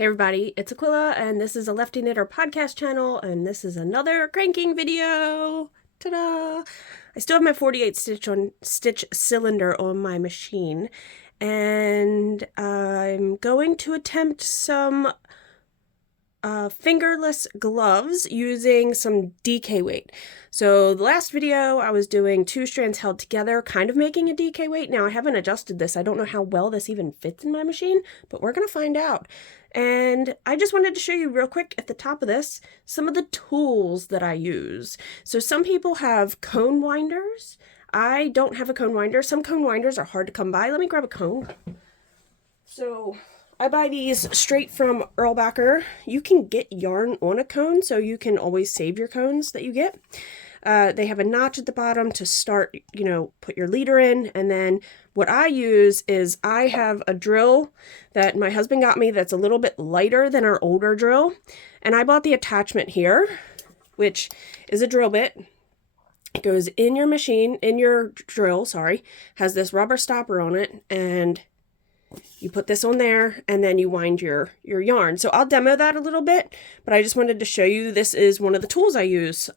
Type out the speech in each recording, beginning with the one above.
Hey everybody, it's Aquila, and this is a Lefty Knitter podcast channel, and this is another cranking video. Ta-da! I still have my 48 stitch cylinder on my machine, and I'm going to attempt some fingerless gloves using some DK weight. So the last video I was doing 2 strands held together, kind of making a DK weight. Now I haven't adjusted this. I don't know how well this even fits in my machine, but we're gonna find out. And I just wanted to show you real quick at the top of this some of the tools that I use. So some people have cone winders. I don't have a cone winder. Some cone winders are hard to come by. Let me grab a cone. So I buy these straight from Erlbacher. You can get yarn on a cone, so you can always save your cones that you get. They have a notch at the bottom to start, put your leader in. And then what I use is I have a drill that my husband got me that's a little bit lighter than our older drill. And I bought the attachment here, which is a drill bit. It goes in your machine, in your drill, has this rubber stopper on it, and you put this on there, and then you wind your yarn. So I'll demo that a little bit, but I just wanted to show you this is one of the tools I use.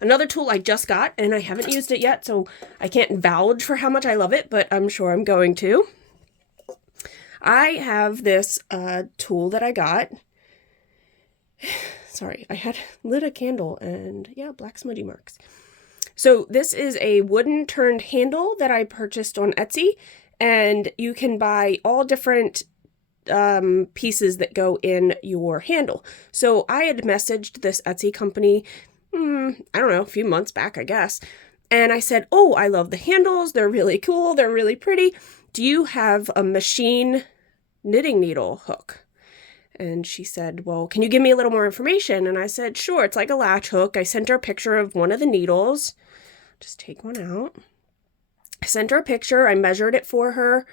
Another tool I just got, and I haven't used it yet, so I can't vouch for how much I love it, but I'm sure I'm going to. I have this tool that I got. Sorry, I had lit a candle, and yeah, black smudgy marks. So this is a wooden turned handle that I purchased on Etsy. And you can buy all different pieces that go in your handle. So I had messaged this Etsy company, I don't know, a few months back, I guess. And I said, oh, I love the handles. They're really cool. They're really pretty. Do you have a machine knitting needle hook? And she said, well, can you give me a little more information? And I said, sure. It's like a latch hook. I sent her a picture of one of the needles. Just take one out. I sent her a picture. I measured it for her.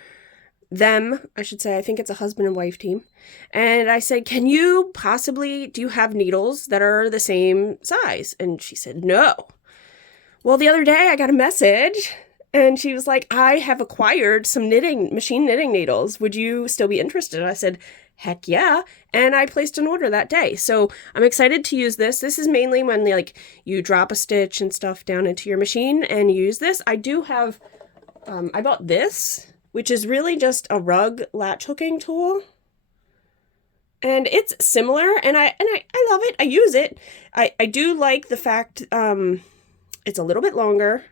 I should say, I think it's a husband and wife team. And I said, do you have needles that are the same size? And she said, no. Well, the other day I got a message and she was like, I have acquired some machine knitting needles. Would you still be interested? I said, heck yeah. And I placed an order that day. So I'm excited to use this. This is mainly when you drop a stitch and stuff down into your machine and use this. I do have I bought this, which is really just a rug latch hooking tool. And it's similar, and I love it. I use it. I do like the fact it's a little bit longer.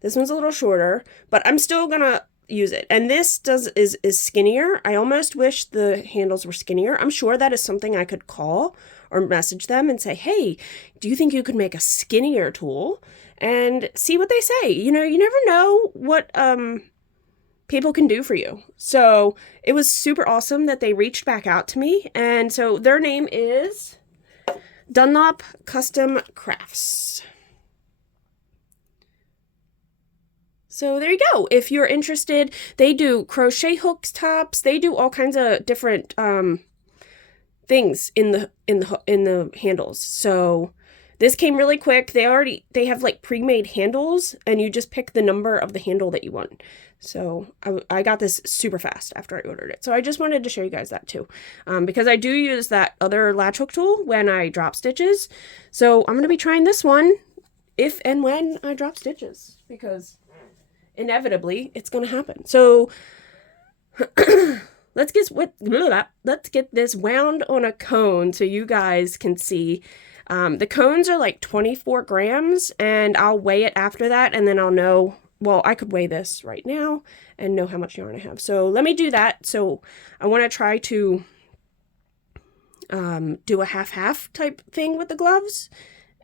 This one's a little shorter, but I'm still gonna use it. And this is skinnier. I almost wish the handles were skinnier. I'm sure that is something I could call or message them and say, hey, do you think you could make a skinnier tool? And see what they say. You never know what people can do for you. So it was super awesome that they reached back out to me. And so their name is Dunlap Custom Crafts. So there you go. If you're interested, they do crochet hooks, tops. They do all kinds of different things in the handles. So this came really quick. They have pre-made handles, and you just pick the number of the handle that you want. So I got this super fast after I ordered it. So I just wanted to show you guys that too, because I do use that other latch hook tool when I drop stitches. So I'm going to be trying this one if and when I drop stitches, because inevitably it's going to happen. So let's get this wound on a cone so you guys can see. The cones are like 24 grams, and I'll weigh it after that, and then I'll know, well, I could weigh this right now and know how much yarn I have. So let me do that. So I want to try to do a half-half type thing with the gloves,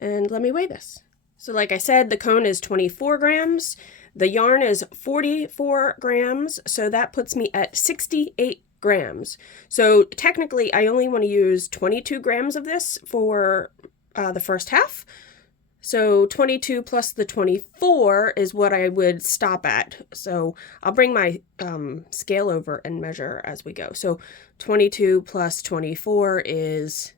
and let me weigh this. So like I said, the cone is 24 grams. The yarn is 44 grams, so that puts me at 68 grams. So technically, I only want to use 22 grams of this for the first half. So 22 plus the 24 is what I would stop at. So I'll bring my scale over and measure as we go. So 22 plus 24 is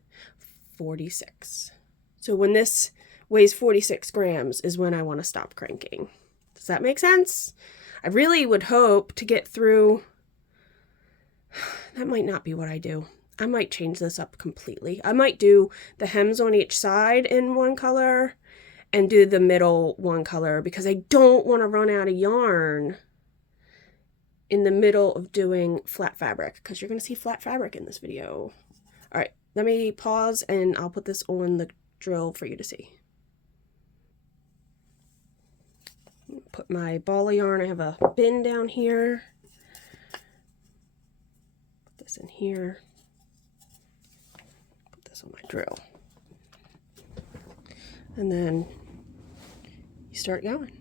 46. So when this weighs 46 grams is when I want to stop cranking. Does that make sense? I really would hope to get through That might not be what I do. I might change this up completely. I might do the hems on each side in one color and do the middle one color, because I don't want to run out of yarn in the middle of doing flat fabric, because you're going to see flat fabric in this video. All right, let me pause and I'll put this on the drill for you to see. Put my ball of yarn. I have a bin down here. Put this in here. Put this on my drill. And then you start going.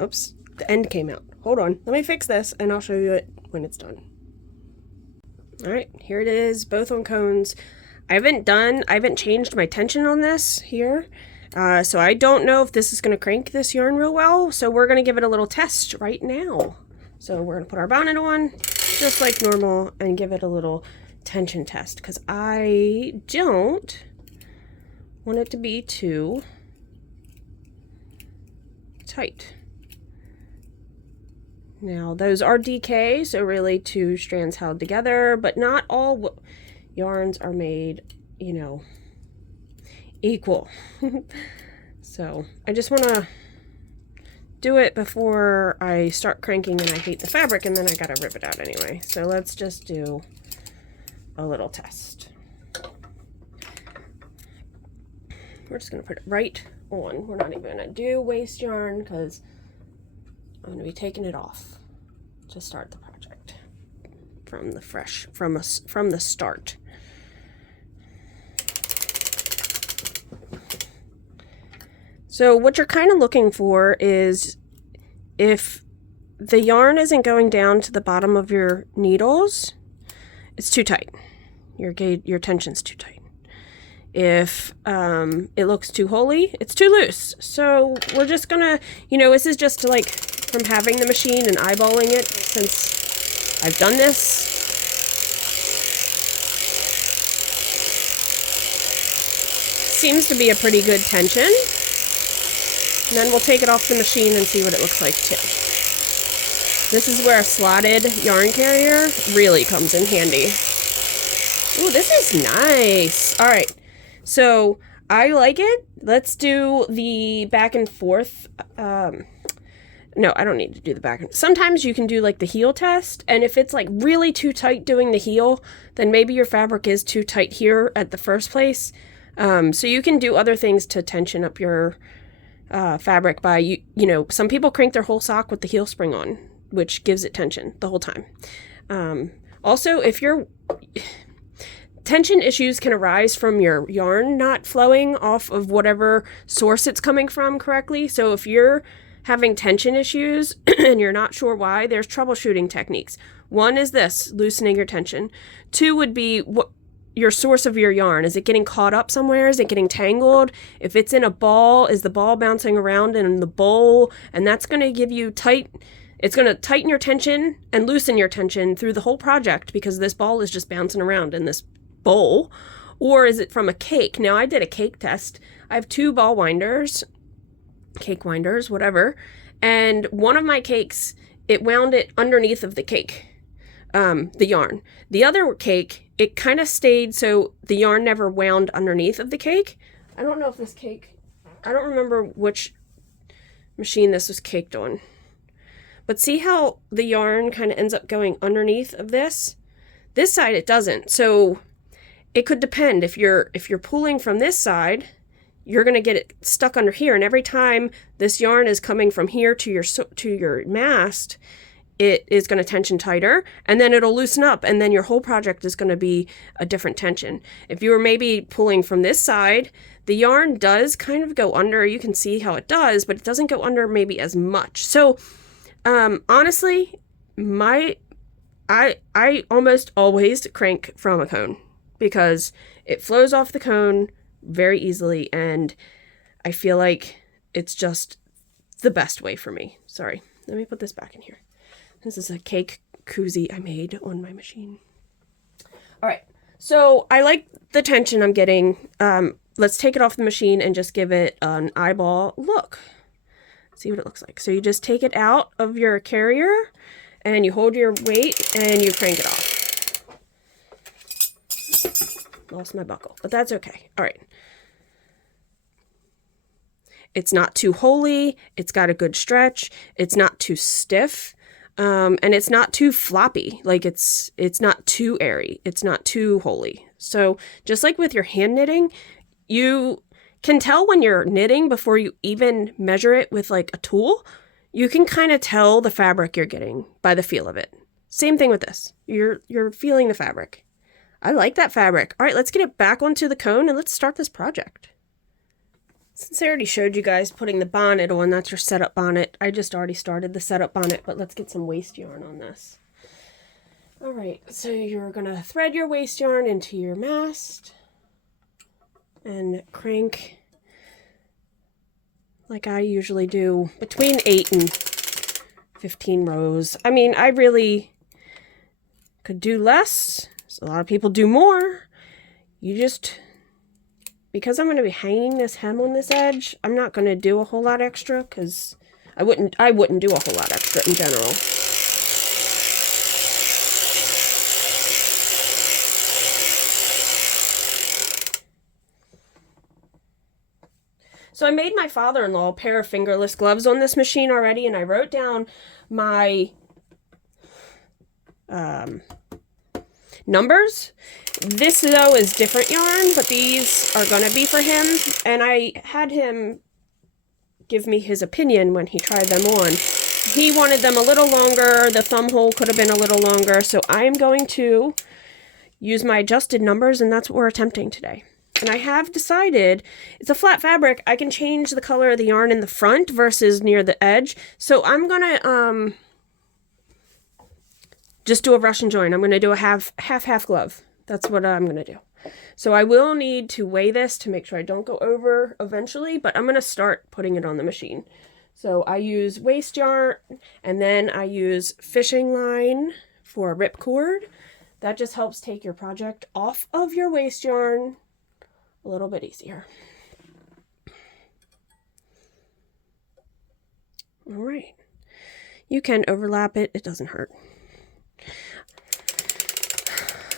Oops, the end came out. Hold on, let me fix this and I'll show you it when it's done. All right, here it is, both on cones. I haven't changed my tension on this here. So I don't know if this is gonna crank this yarn real well. So we're gonna give it a little test right now. So we're gonna put our bonnet on just like normal and give it a little tension test, because I don't want it to be too tight. Now, those are DK, so really two strands held together, but not all yarns are made, you know, equal. So I just want to do it before I start cranking and I hate the fabric, and then I gotta rip it out anyway. So let's just do a little test. We're just gonna put it right on. We're not even gonna do waste yarn because I'm going to be taking it off to start the project from the start. So what you're kind of looking for is if the yarn isn't going down to the bottom of your needles, it's too tight. Your tension's too tight. If it looks too holy, it's too loose. So we're just gonna, you know, this is just like from having the machine and eyeballing it since I've done this. Seems to be a pretty good tension. And then we'll take it off the machine and see what it looks like too. This is where a slotted yarn carrier really comes in handy. Ooh, this is nice. All right. So I like it. Let's do the back and forth. No, I don't need to do the back. Sometimes you can do like the heel test. And if it's like really too tight doing the heel, then maybe your fabric is too tight here at the first place. So you can do other things to tension up your fabric by, you know, some people crank their whole sock with the heel spring on, which gives it tension the whole time. Also, if you're... Tension issues can arise from your yarn not flowing off of whatever source it's coming from correctly. So if you're having tension issues and you're not sure why, there's troubleshooting techniques. One is this, loosening your tension. Two would be what your source of your yarn. Is it getting caught up somewhere? Is it getting tangled? If it's in a ball, is the ball bouncing around in the bowl? And that's going to give you it's going to tighten your tension and loosen your tension through the whole project, because this ball is just bouncing around in this bowl. Or is it from a cake? Now I did a cake test. I have 2 ball winders, cake winders, whatever, and one of my cakes, it wound it underneath of the cake, the yarn. The other cake, it kind of stayed so the yarn never wound underneath of the cake. I don't know if this cake, I don't remember which machine this was caked on, but see how the yarn kind of ends up going underneath of this? This side it doesn't. So it could depend. If you're pulling from this side, you're going to get it stuck under here, and every time this yarn is coming from here to your mast, it is going to tension tighter, and then it'll loosen up, and then your whole project is going to be a different tension. If you were maybe pulling from this side, the yarn does kind of go under. You can see how it does, but it doesn't go under maybe as much. So honestly, I almost always crank from a cone because it flows off the cone very easily, and I feel like it's just the best way for me. Sorry, let me put this back in here. This is a cake koozie I made on my machine. All right, so I like the tension I'm getting. Let's take it off the machine and just give it an eyeball look. See what it looks like. So you just take it out of your carrier and you hold your weight and you crank it off. Lost my buckle, but that's okay. All right. It's not too holey. It's got a good stretch. It's not too stiff. And it's not too floppy. Like it's not too airy. It's not too holey. So just like with your hand knitting, you can tell when you're knitting before you even measure it with like a tool. You can kind of tell the fabric you're getting by the feel of it. Same thing with this. You're feeling the fabric. I like that fabric. All right, let's get it back onto the cone and let's start this project. Since I already showed you guys putting the bonnet on, that's your setup bonnet. I just already started the setup bonnet, but let's get some waste yarn on this. All right, so you're gonna thread your waste yarn into your mast and crank like I usually do between 8 and 15 rows. I mean, I really could do less. So a lot of people do more. You just, because I'm going to be hanging this hem on this edge, I'm not going to do a whole lot extra because I wouldn't do a whole lot extra in general. So I made my father-in-law a pair of fingerless gloves on this machine already, and I wrote down my numbers. This, though, is different yarn, but these are going to be for him, and I had him give me his opinion when he tried them on. He wanted them a little longer. The thumb hole could have been a little longer, so I'm going to use my adjusted numbers, and that's what we're attempting today. And I have decided, it's a flat fabric, I can change the color of the yarn in the front versus near the edge. So I'm going to just do a brush and join. I'm going to do a half glove. That's what I'm going to do. So I will need to weigh this to make sure I don't go over eventually, but I'm going to start putting it on the machine. So I use waste yarn, and then I use fishing line for ripcord. That just helps take your project off of your waste yarn a little bit easier. All right. You can overlap it. It doesn't hurt.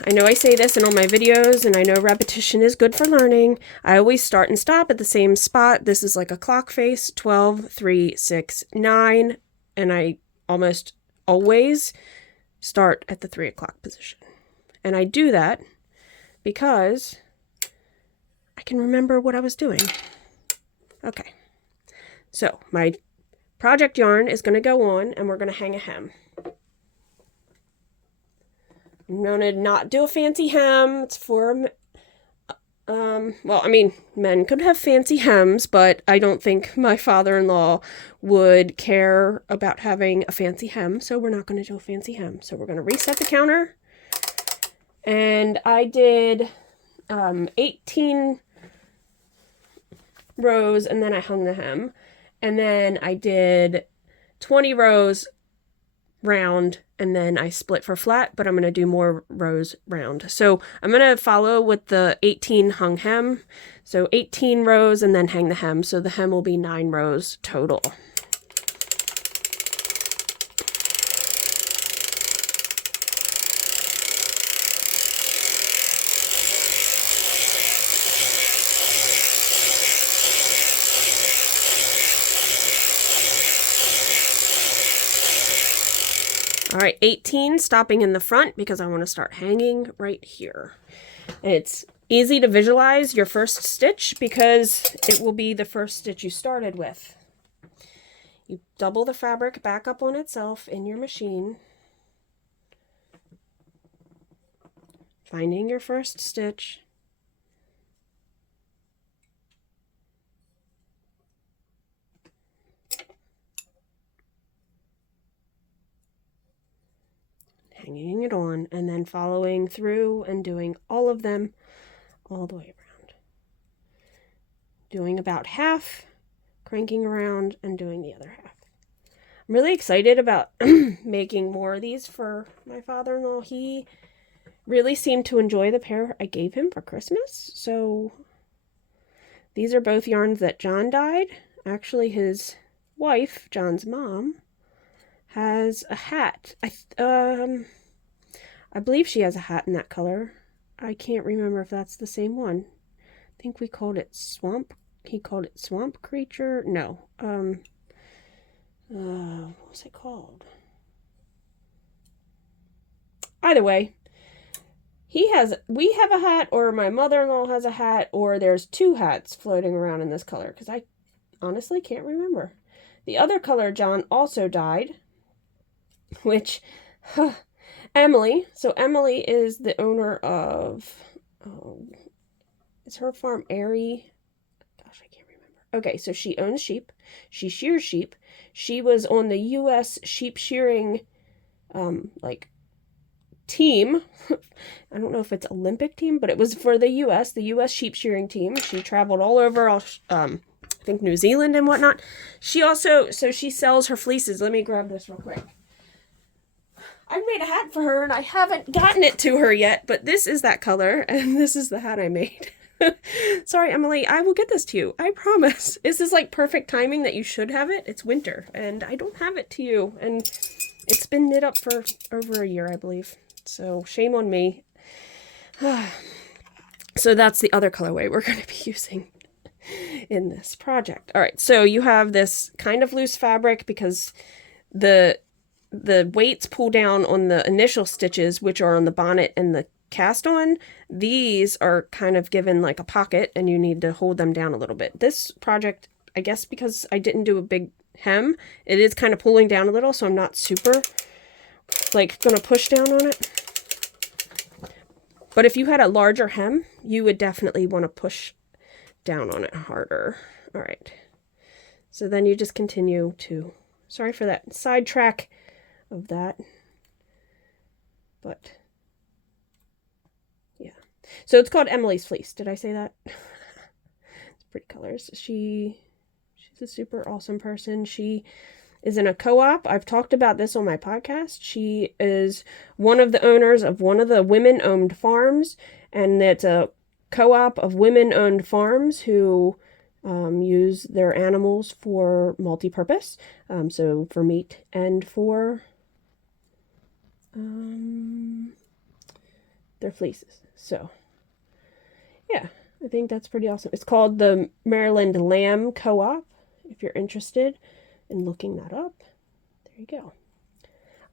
I know I say this in all my videos, and I know repetition is good for learning. I always start and stop at the same spot. This is like a clock face, 12, 3, 6, 9, and I almost always start at the 3 o'clock position. And I do that because I can remember what I was doing. Okay, so my project yarn is going to go on, and we're going to hang a hem. I'm going to not do a fancy hem. It's for, well, I mean, men could have fancy hems, but I don't think my father-in-law would care about having a fancy hem, so we're not going to do a fancy hem. So we're going to reset the counter, and I did 18 rows, and then I hung the hem, and then I did 20 rows round, and then I split for flat, but I'm going to do more rows round. So I'm going to follow with the 18 hung hem. So 18 rows and then hang the hem. So the hem will be 9 rows total. All right, 18, stopping in the front because I want to start hanging right here. And it's easy to visualize your first stitch because it will be the first stitch you started with. You double the fabric back up on itself in your machine, finding your first stitch. bringing it on, and then following through and doing all of them all the way around. Doing about half, cranking around, and doing the other half. I'm really excited about making more of these for my father-in-law. He really seemed to enjoy the pair I gave him for Christmas. So these are both yarns that John dyed. Actually, his wife, John's mom, has a hat. I believe she has a hat in that color. I can't remember if that's the same one. I think we called it Swamp. He called it Swamp Creature. No. What was it called? Either way, we have a hat, or my mother-in-law has a hat, or there's two hats floating around in this color, because I honestly can't remember. The other color John also dyed, which, Emily. So Emily is the owner of, is her farm Airy? Gosh, I can't remember. Okay, so she owns sheep. She shears sheep. She was on the U.S. sheep shearing, team. I don't know if it's Olympic team, but it was for the U.S. sheep shearing team. She traveled all over, I think New Zealand and whatnot. She also, so she sells her fleeces. Let me grab this real quick. I made a hat for her and I haven't gotten it to her yet, but this is that color and this is the hat I made. Sorry, Emily, I will get this to you. I promise. This is like perfect timing that you should have it. It's winter and I don't have it to you, and it's been knit up for over a year, I believe. So shame on me. So that's the other colorway we're going to be using in this project. All right, so you have this kind of loose fabric because the weights pull down on the initial stitches, which are on the bonnet and the cast on. These are kind of given like a pocket and you need to hold them down a little bit. This project, I guess because I didn't do a big hem, it is kind of pulling down a little, so I'm not super like gonna push down on it. But if you had a larger hem, you would definitely want to push down on it harder. All right, so then you just continue to, sorry for that sidetrack of that, but yeah. So it's called Emily's Fleece. Did I say that? It's pretty colors. She's a super awesome person. She is in a co-op. I've talked about this on my podcast. She is one of the owners of one of the women-owned farms, and it's a co-op of women-owned farms who use their animals for multi-purpose, so for meat and for their fleeces. So yeah, I think that's pretty awesome. It's called the Maryland Lamb Co-op, if you're interested in looking that up. There you go.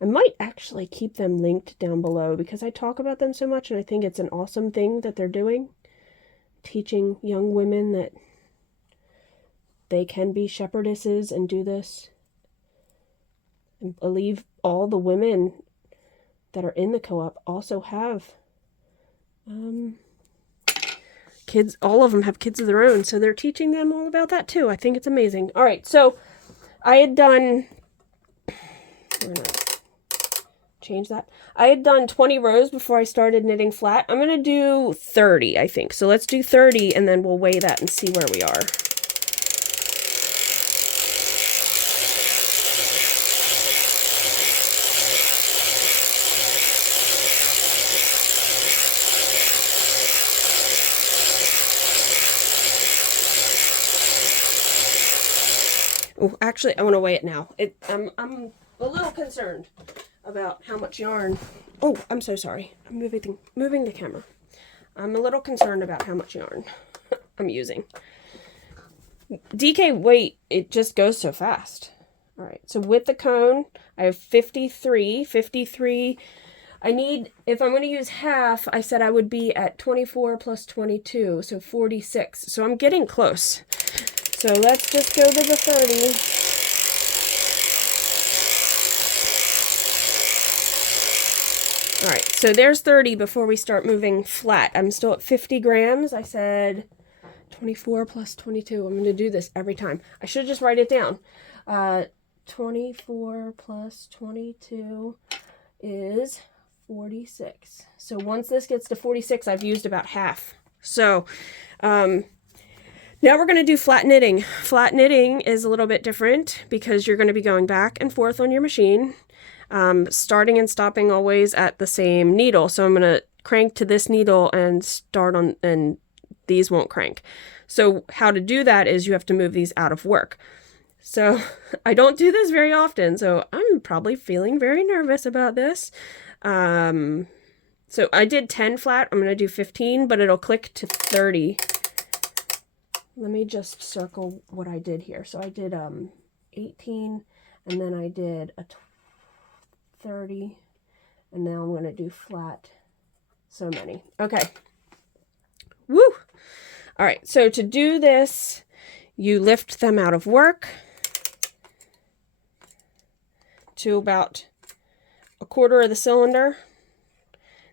I might actually keep them linked down below because I talk about them so much and I think it's an awesome thing that they're doing, teaching young women that they can be shepherdesses and do this. I believe all the women that are in the co-op also have kids. All of them have kids of their own, so they're teaching them all about that too. I think it's amazing. All right, so I had done, we're gonna change that. I had done 20 rows before I started knitting flat. I'm gonna do 30, I think. So let's do 30 and then we'll weigh that and see where we are. Oh, actually, I want to weigh it now. I'm a little concerned about how much yarn. Oh, I'm so sorry. I'm moving the camera. I'm a little concerned about how much yarn I'm using. DK weight, it just goes so fast. All right, so with the cone, I have 53. 53. I need, if I'm going to use half, I said I would be at 24 plus 22, so 46. So I'm getting close. So let's just go to the 30. All right, so there's 30 before we start moving flat. I'm still at 50 grams. I said 24 plus 22. I'm going to do this every time. I should just write it down. 24 plus 22 is 46. So once this gets to 46, I've used about half. So now we're going to do flat knitting. Flat knitting is a little bit different because you're going to be going back and forth on your machine, starting and stopping always at the same needle. So I'm going to crank to this needle and start on, and these won't crank. So how to do that is you have to move these out of work. So I don't do this very often, so I'm probably feeling very nervous about this. So I did 10 flat, I'm going to do 15, but it'll click to 30. Let me just circle what I did here. So I did 18, and then I did a 30, and now I'm going to do flat so many. Okay. Woo! All right, so to do this, you lift them out of work to about a quarter of the cylinder.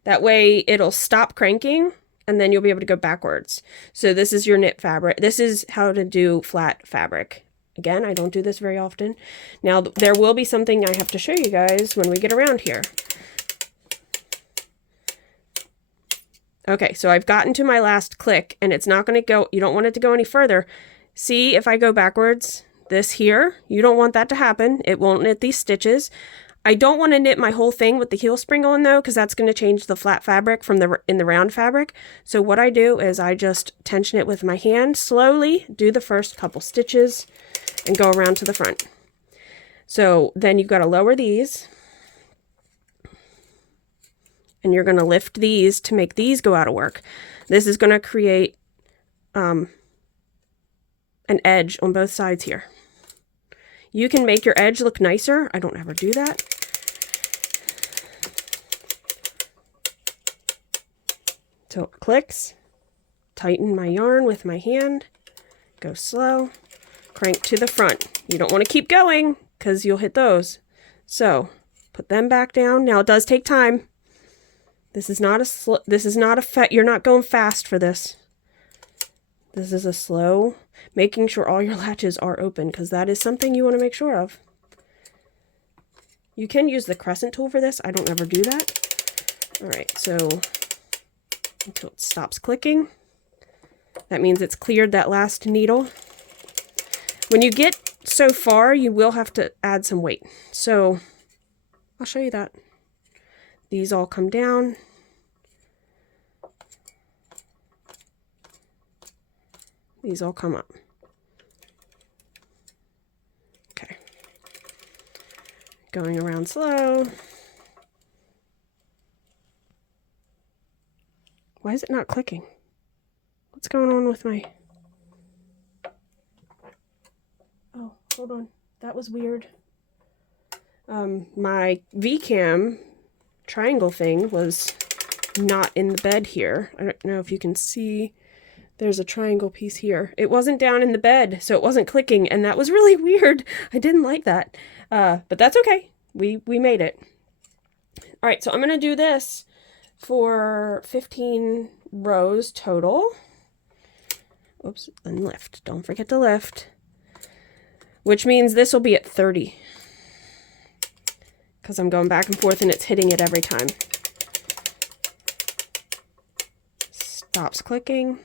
That way it'll stop cranking and then you'll be able to go backwards. So this is your knit fabric. This is how to do flat fabric. Again, I don't do this very often. Now there will be something I have to show you guys when we get around here. Okay, so I've gotten to my last click and it's not going to go, you don't want it to go any further. See, if I go backwards, this here, you don't want that to happen. It won't knit these stitches. I don't want to knit my whole thing with the heel spring on though, because that's going to change the flat fabric from in the round fabric. So what I do is I just tension it with my hand, slowly do the first couple stitches and go around to the front. So then you've got to lower these. And you're going to lift these to make these go out of work. This is going to create an edge on both sides here. You can make your edge look nicer. I don't ever do that. So it clicks. Tighten my yarn with my hand. Go slow. Crank to the front. You don't want to keep going because you'll hit those. So put them back down. Now it does take time. This is not a you're not going fast for this. This is a slow, making sure all your latches are open, because that is something you want to make sure of. You can use the crescent tool for this. I don't ever do that. All right, so until it stops clicking, that means it's cleared that last needle. When you get so far, you will have to add some weight. So I'll show you that. These all come down. These all come up. Okay. Going around slow. Why is it not clicking? What's going on with my... Oh, hold on. That was weird. My V-cam triangle thing was not in the bed here. I don't know if you can see, there's a triangle piece here. It wasn't down in the bed, so it wasn't clicking, and that was really weird. I didn't like that. But that's okay. We made it. All right, so I'm going to do this for 15 rows total. Oops, and lift. Don't forget to lift. Which means this will be at 30. Because I'm going back and forth and it's hitting it every time. Stops clicking.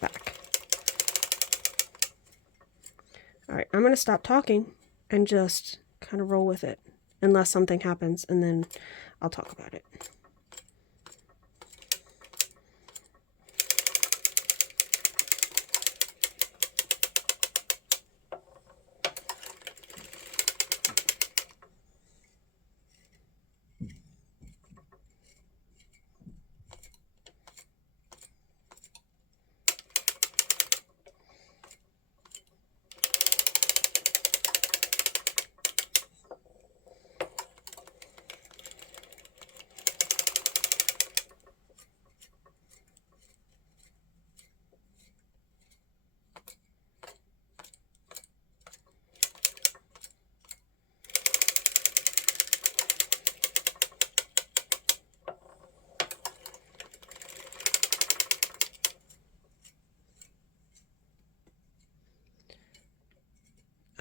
Back. All right, I'm going to stop talking and just kind of roll with it. Unless something happens, and then I'll talk about it.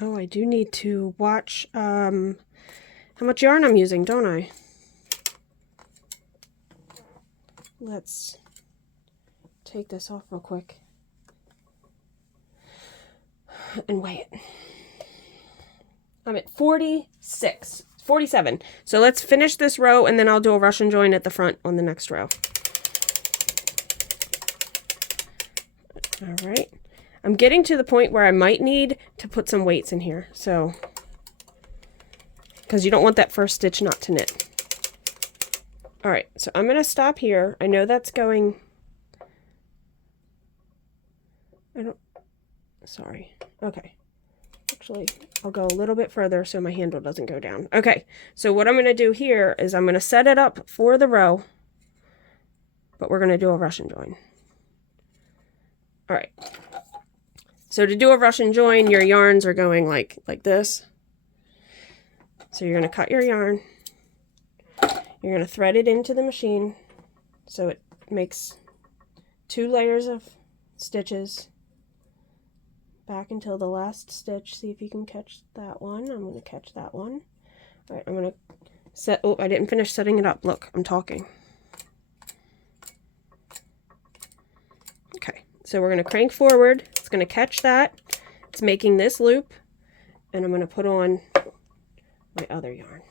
Oh, I do need to watch how much yarn I'm using, don't I? let's take this off real quick and weigh it. I'm at 47. So let's finish this row and then I'll do a Russian join at the front on the next row. All right. I'm getting to the point where I might need to put some weights in here. So, because you don't want that first stitch not to knit. All right. So I'm going to stop here. I know that's going, sorry. Okay. Actually, I'll go a little bit further so my handle doesn't go down. Okay, so what I'm going to do here is I'm going to set it up for the row, but we're going to do a Russian join. All right. So to do a Russian join, your yarns are going like this. So you're going to cut your yarn. You're going to thread it into the machine so it makes 2 layers of stitches. Back until the last stitch. See if you can catch that one. I'm going to catch that one. All right, I'm going to set, oh, I didn't finish setting it up. Look, I'm talking. Okay, so we're going to crank forward. It's going to catch that. It's making this loop, and I'm going to put on my other yarn.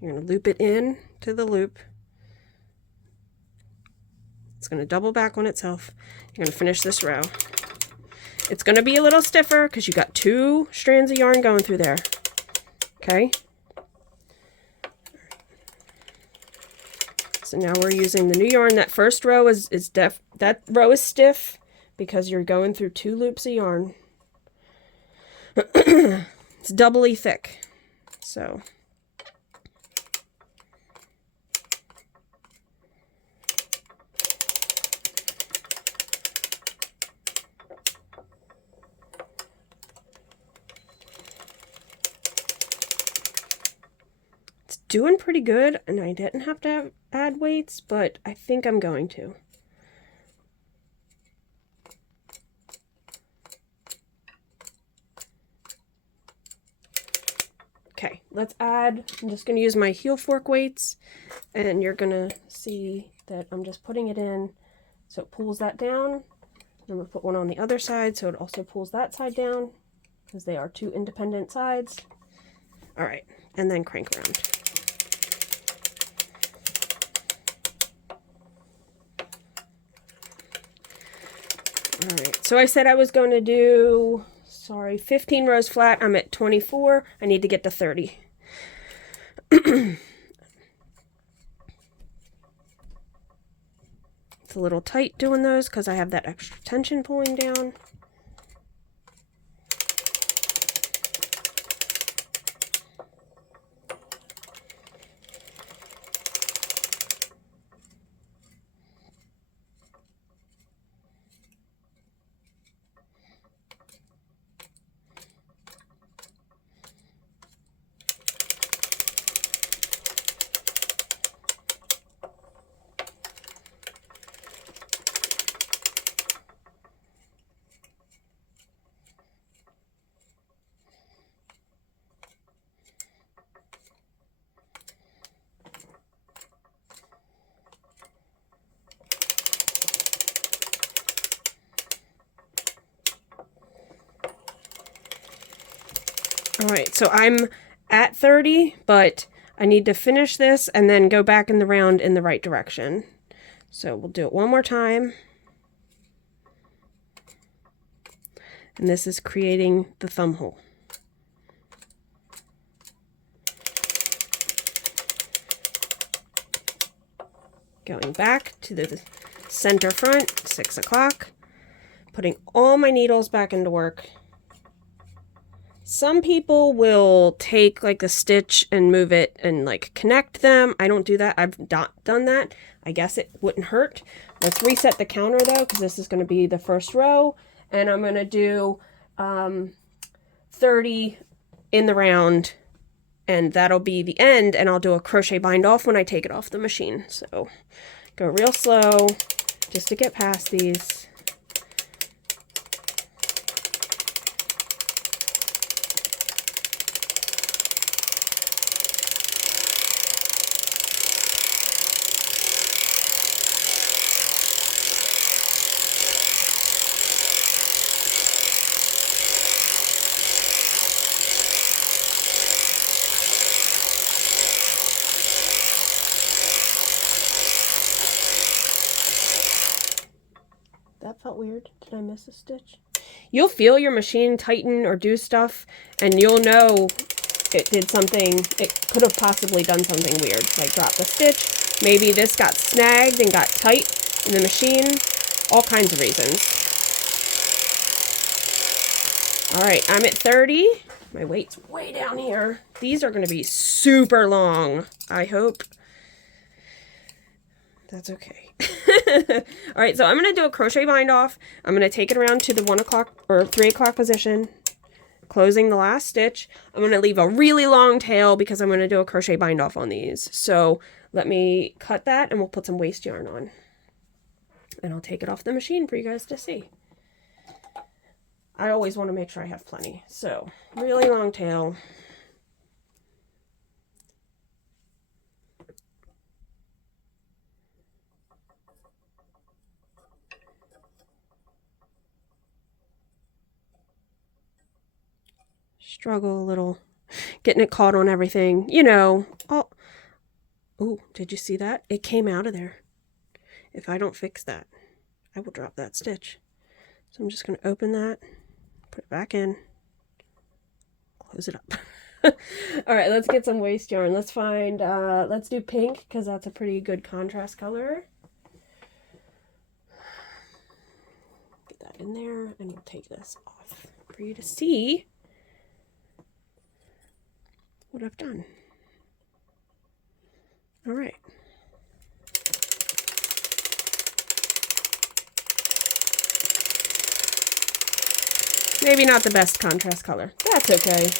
You're going to loop it in to the loop. It's going to double back on itself. You're going to finish this row. It's going to be a little stiffer because you got 2 strands of yarn going through there. Okay? So now we're using the new yarn. That first row that row is stiff because you're going through 2 loops of yarn. It's doubly thick. So doing pretty good, and I didn't have to add weights, but I think I'm going to. Okay, let's add, I'm just going to use my heel fork weights, and you're going to see that I'm just putting it in so it pulls that down. I'm going to put one on the other side so it also pulls that side down because they are 2 independent sides. All right, and then crank around. All right, so I said I was going to do, 15 rows flat. I'm at 24. I need to get to 30. It's a little tight doing those because I have that extra tension pulling down. All right, so I'm at 30, but I need to finish this and then go back in the round in the right direction. So we'll do it one more time. And this is creating the thumb hole. Going back to the center front, 6 o'clock, putting all my needles back into work. Some people will take like a stitch and move it and like connect them. I don't do that. I've not done that. I guess it wouldn't hurt. Let's reset the counter though, because this is going to be the first row. And I'm going to do 30 in the round, and that'll be the end. And I'll do a crochet bind off when I take it off the machine. So go real slow just to get past these. felt weird. Did I miss a stitch? You'll feel your machine tighten or do stuff, and you'll know it did something, it could have possibly done something weird, like dropped a stitch. Maybe this got snagged and got tight in the machine. All kinds of reasons. All right, I'm at 30. My weight's way down here. These are going to be super long, I hope. That's okay. All right, so I'm going to do a crochet bind off. I'm going to take it around to the 1 o'clock or 3 o'clock position, closing the last stitch. I'm going to leave a really long tail because I'm going to do a crochet bind off on these. So let me cut that and we'll put some waste yarn on. And I'll take it off the machine for you guys to see. I always want to make sure I have plenty. So, really long tail. Struggle a little. Getting it caught on everything. You know. Oh, ooh, did you see that? It came out of there. If I don't fix that, I will drop that stitch. So I'm just going to open that, put it back in, close it up. All right, let's get some waste yarn. Let's find, let's do pink because that's a pretty good contrast color. Get that in there and we'll take this off for you to see what I've done. All right. Maybe not the best contrast color. That's okay.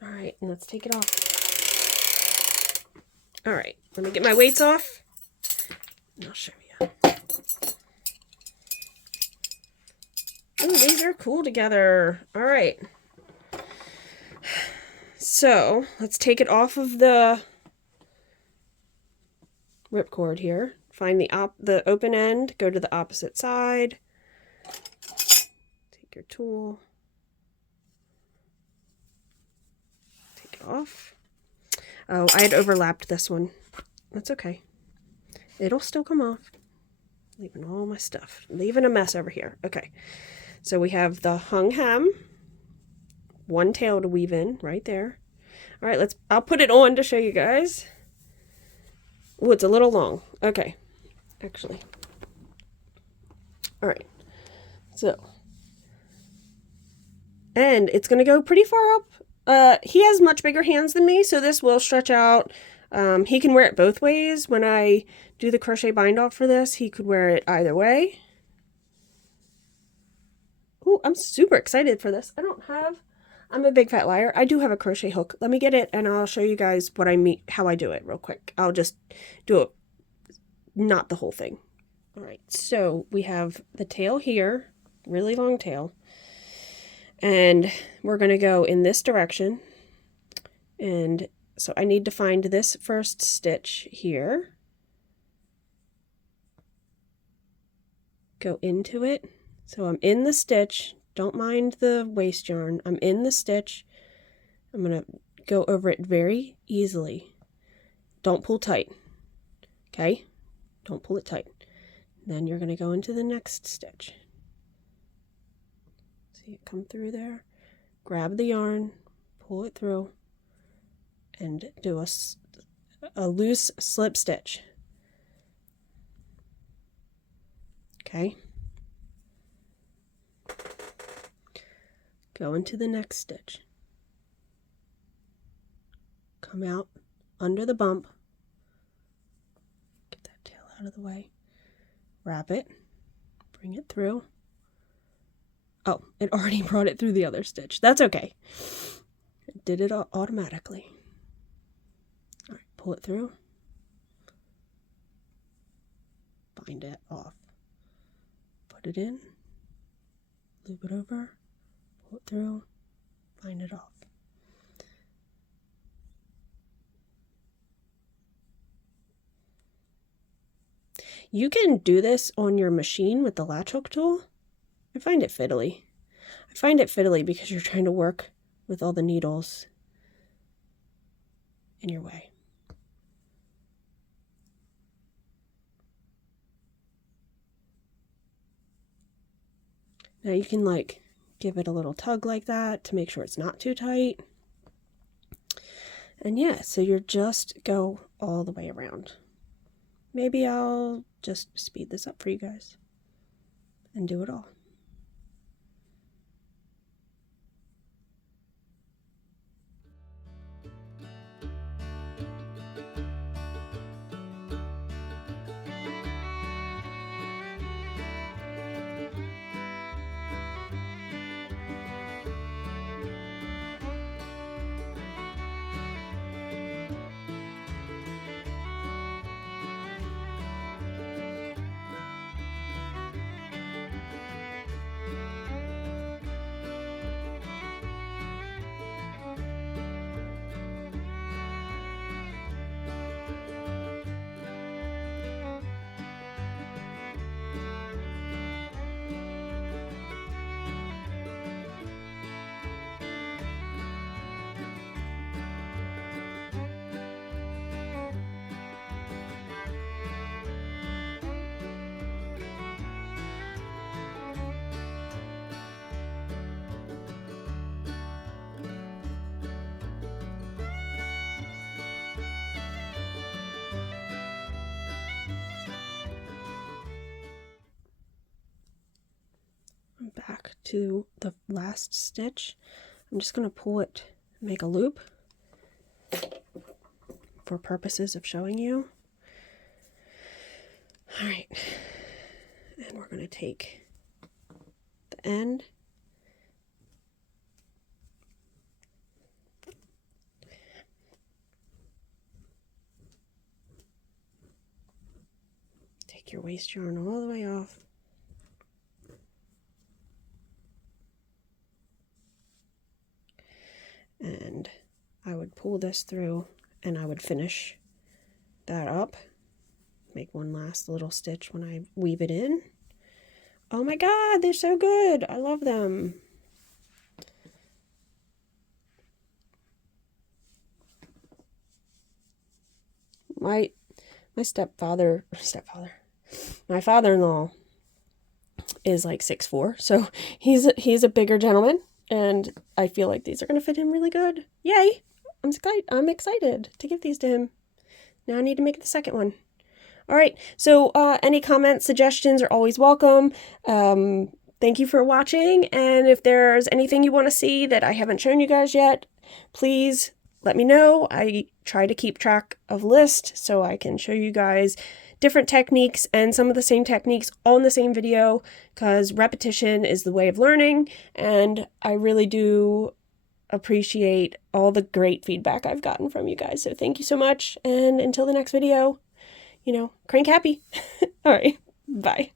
All right, and let's take it off. All right, let me get my weights off, and I'll show you. Oh, these are cool together. All right. So let's take it off of the ripcord here. Find the open end. Go to the opposite side. Take your tool. Take it off. Oh, I had overlapped this one. That's okay. It'll still come off. Leaving all my stuff. Leaving a mess over here. Okay. So we have the hung hem, one tail to weave in right there. All right, I'll put it on to show you guys. Oh, it's a little long. Okay, actually. All right, so, and it's going to go pretty far up. He has much bigger hands than me, so this will stretch out. He can wear it both ways. When I do the crochet bind off for this, he could wear it either way. Ooh, I'm super excited for this. I'm a big fat liar. I do have a crochet hook. Let me get it and I'll show you guys what I mean, how I do it real quick. I'll just do it, not the whole thing. All right, so we have the tail here, really long tail. And we're going to go in this direction. And so I need to find this first stitch here. Go into it. So I'm in the stitch. Don't mind the waste yarn. I'm in the stitch. I'm going to go over it very easily. Don't pull tight. Okay? Don't pull it tight. Then you're going to go into the next stitch. See it come through there? Grab the yarn, pull it through, and do a loose slip stitch. Okay? Go into the next stitch. Come out under the bump. Get that tail out of the way. Wrap it. Bring it through. Oh, it already brought it through the other stitch. That's okay. It did it automatically. All right, pull it through. Bind it off. Put it in. Loop it over. Pull it through, bind it off. You can do this on your machine with the Latchhook tool. I find it fiddly. I find it fiddly because you're trying to work with all the needles in your way. Now you can like give it a little tug like that to make sure it's not too tight. And yeah, so you're just go all the way around. Maybe I'll just speed this up for you guys and do it all. Back to the last stitch. I'm just going to pull it, make a loop for purposes of showing you. All right, and we're going to take the end, take your waste yarn all the way off. And I would pull this through and I would finish that up. Make one last little stitch when I weave it in. Oh my god, they're so good. I love them. My father-in-law is like 6'4", so he's a bigger gentleman. And I feel like these are going to fit him really good. Yay! I'm excited to give these to him. Now I need to make the second one. All right, so any comments, suggestions are always welcome. Thank you for watching. And if there's anything you want to see that I haven't shown you guys yet, please let me know. I try to keep track of list so I can show you guys different techniques and some of the same techniques on the same video, because repetition is the way of learning, and I really do appreciate all the great feedback I've gotten from you guys. So thank you so much, and until the next video, crank happy. All right, bye.